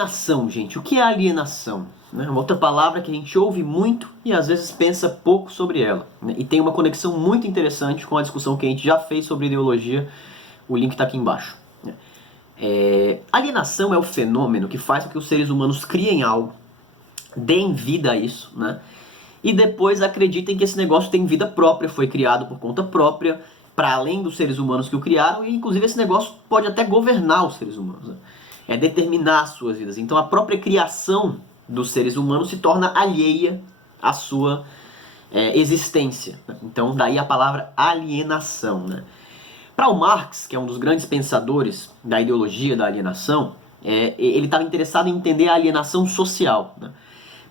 Alienação, gente. O que é alienação? Uma outra palavra que a gente ouve muito e às vezes pensa pouco sobre ela. E tem uma conexão muito interessante com a discussão que a gente já fez sobre ideologia. O link está aqui embaixo. Alienação é o fenômeno que faz com que os seres humanos criem algo, deem vida a isso, e depois acreditem que esse negócio tem vida própria, foi criado por conta própria, para além dos seres humanos que o criaram, e inclusive esse negócio pode até governar os seres humanos, determinar as suas vidas. Então a própria criação dos seres humanos se torna alheia à sua existência. Então daí a palavra alienação. Para o Marx, que é um dos grandes pensadores da ideologia da alienação, ele estava interessado em entender a alienação social.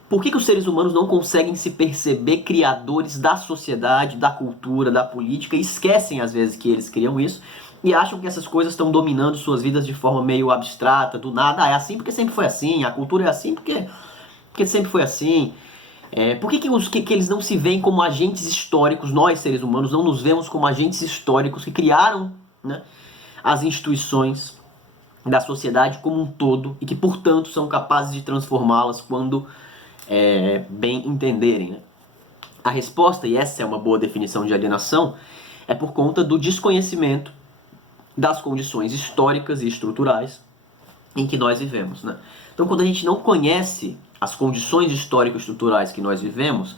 Por que os seres humanos não conseguem se perceber criadores da sociedade, da cultura, da política, e esquecem às vezes que eles criam isso, e acham que essas coisas estão dominando suas vidas de forma meio abstrata, do nada. É assim porque sempre foi assim, a cultura é assim porque sempre foi assim. Por que eles não se veem como agentes históricos, nós seres humanos não nos vemos como agentes históricos que criaram as instituições da sociedade como um todo e que, portanto, são capazes de transformá-las quando bem entenderem? A resposta, e essa é uma boa definição de alienação, é por conta do desconhecimento das condições históricas e estruturais em que nós vivemos. Então, quando a gente não conhece as condições histórico-estruturais que nós vivemos,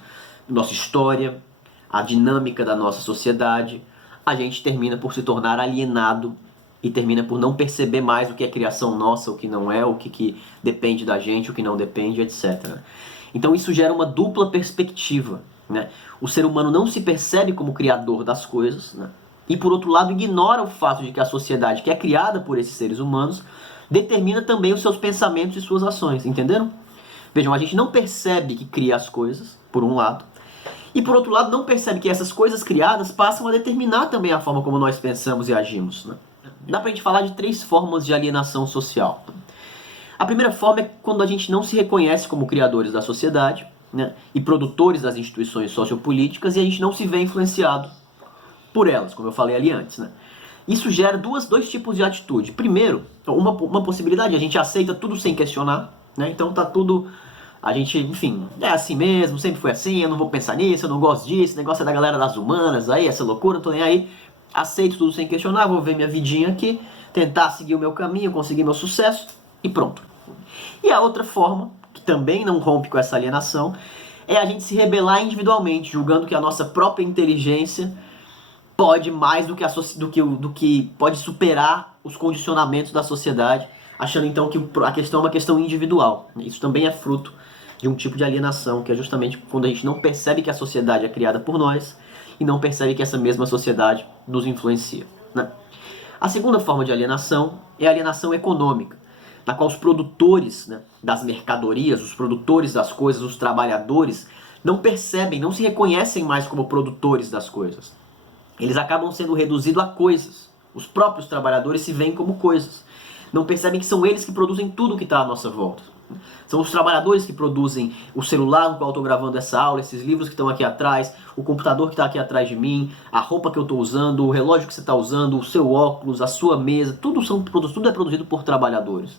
nossa história, a dinâmica da nossa sociedade, a gente termina por se tornar alienado e termina por não perceber mais o que é criação nossa, o que não é, o que depende da gente, o que não depende, etc. Então isso gera uma dupla perspectiva. O ser humano não se percebe como criador das coisas, e por outro lado ignora o fato de que a sociedade que é criada por esses seres humanos determina também os seus pensamentos e suas ações, entenderam? Vejam, a gente não percebe que cria as coisas, por um lado, e por outro lado não percebe que essas coisas criadas passam a determinar também a forma como nós pensamos e agimos. Dá pra gente falar de 3 formas de alienação social. A primeira forma é quando a gente não se reconhece como criadores da sociedade, e produtores das instituições sociopolíticas, e a gente não se vê influenciado por elas, como eu falei ali antes. Isso gera dois tipos de atitude. Primeiro, uma possibilidade, a gente aceita tudo sem questionar, então tá tudo, a gente, enfim, é assim mesmo, sempre foi assim, eu não vou pensar nisso, eu não gosto disso, esse negócio é da galera das humanas, aí essa loucura, não tô nem aí, aceito tudo sem questionar, vou ver minha vidinha aqui, tentar seguir o meu caminho, conseguir meu sucesso, e pronto. E a outra forma, que também não rompe com essa alienação, é a gente se rebelar individualmente, julgando que a nossa própria inteligência pode mais do que pode superar os condicionamentos da sociedade, achando então que a questão é uma questão individual. Isso também é fruto de um tipo de alienação, que é justamente quando a gente não percebe que a sociedade é criada por nós e não percebe que essa mesma sociedade nos influencia. A segunda forma de alienação é a alienação econômica, na qual os produtores das mercadorias, os produtores das coisas, os trabalhadores, não percebem, não se reconhecem mais como produtores das coisas. Eles acabam sendo reduzidos a coisas. Os próprios trabalhadores se veem como coisas. Não percebem que são eles que produzem tudo que está à nossa volta. São os trabalhadores que produzem o celular no qual eu estou gravando essa aula, esses livros que estão aqui atrás, o computador que está aqui atrás de mim, a roupa que eu estou usando, o relógio que você está usando, o seu óculos, a sua mesa, tudo é produzido por trabalhadores.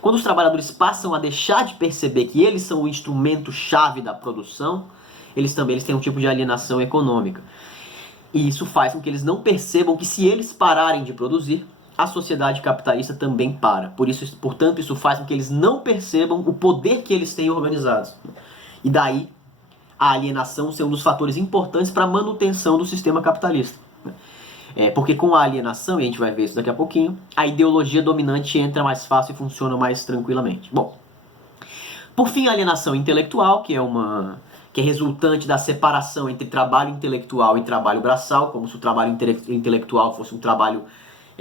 Quando os trabalhadores passam a deixar de perceber que eles são o instrumento-chave da produção, eles têm um tipo de alienação econômica. E isso faz com que eles não percebam que se eles pararem de produzir, a sociedade capitalista também para. Portanto, isso faz com que eles não percebam o poder que eles têm organizados. E daí, a alienação ser um dos fatores importantes para a manutenção do sistema capitalista. Porque com a alienação, e a gente vai ver isso daqui a pouquinho, a ideologia dominante entra mais fácil e funciona mais tranquilamente. Bom, por fim, a alienação intelectual, que é resultante da separação entre trabalho intelectual e trabalho braçal, como se o trabalho intelectual fosse um trabalho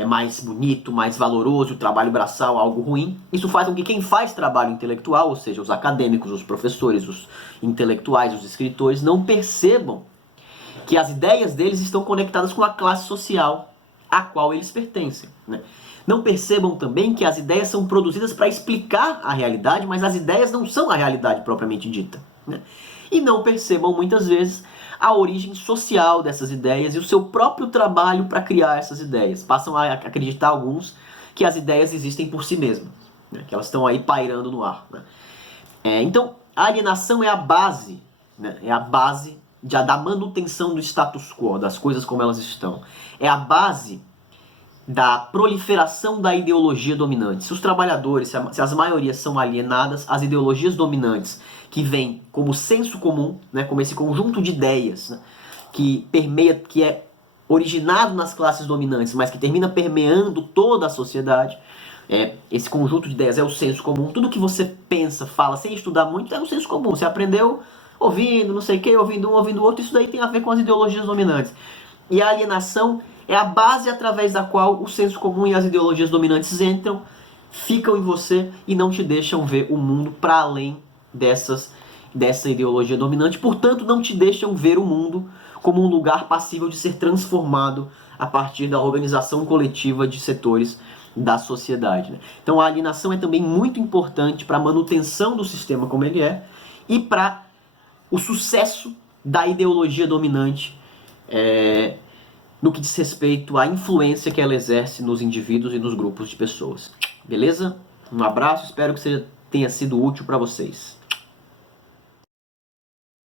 mais bonito, mais valoroso, o trabalho braçal algo ruim. Isso faz com que quem faz trabalho intelectual, ou seja, os acadêmicos, os professores, os intelectuais, os escritores, não percebam que as ideias deles estão conectadas com a classe social a qual eles pertencem. Não percebam também que as ideias são produzidas para explicar a realidade, mas as ideias não são a realidade propriamente dita. E não percebam muitas vezes a origem social dessas ideias e o seu próprio trabalho para criar essas ideias. Passam a acreditar alguns que as ideias existem por si mesmas. né, que elas estão aí pairando no ar. Né? Então, a alienação é a base, né, é a base da manutenção do status quo, das coisas como elas estão. É a base da proliferação da ideologia dominante. Se os trabalhadores, se as maiorias são alienadas, as ideologias dominantes, que vêm como senso comum, né, como esse conjunto de ideias, né, que permeia, que é originado nas classes dominantes, mas que termina permeando toda a sociedade, esse conjunto de ideias é o senso comum. Tudo que você pensa, fala, sem estudar muito, é o senso comum. Você aprendeu ouvindo, não sei o que, ouvindo um, ouvindo o outro, isso daí tem a ver com as ideologias dominantes. E a alienação é a base através da qual o senso comum e as ideologias dominantes entram, ficam em você e não te deixam ver o mundo para além dessa ideologia dominante. Portanto, não te deixam ver o mundo como um lugar passível de ser transformado a partir da organização coletiva de setores da sociedade. Né? Então a alienação é também muito importante para a manutenção do sistema como ele é e para o sucesso da ideologia dominante no que diz respeito à influência que ela exerce nos indivíduos e nos grupos de pessoas. Beleza? Um abraço, espero que tenha sido útil para vocês.